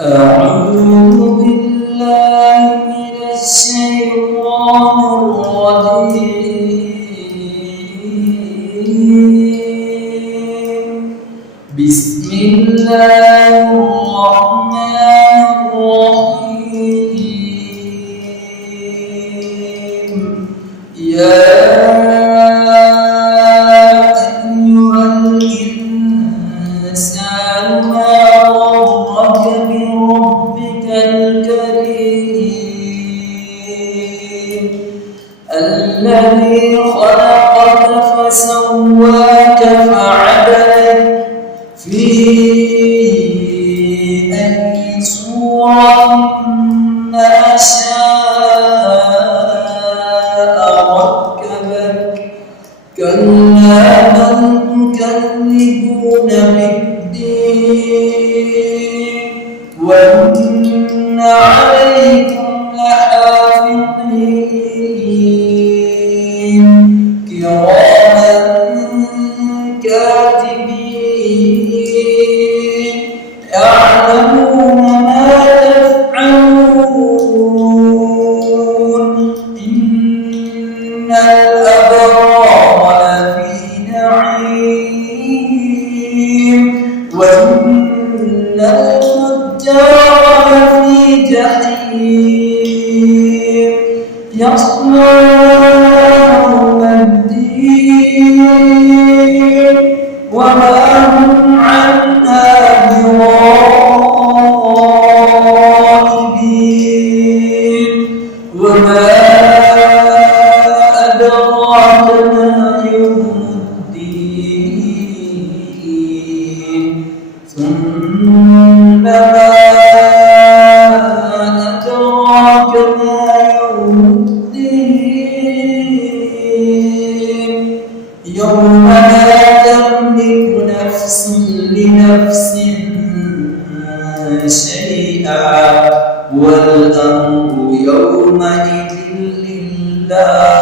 أعوذ بالله من الشيطان الرجيم. بسم الله الرحمن الرحيم. يا أيها الإنسان ما غرك بربك الكريم الذي خلقك فسواك فعدلك في أي صورة ما شاء ركبك. كلا بل تكذبون بالدين وإن عليكم لحافظين كراما كاتبين يعلمون ما تفعلون. إن الأبرار لفي نعيم وإن الفجار لفي جحيم يصلونها يوم الدين وما هم عنها بغائبين. وما أدراك ما يوم الدين ثم ما أدراك ما يوم الدين يوم لا تملك نفس لنفس شيئا والأمر يومئذ لله.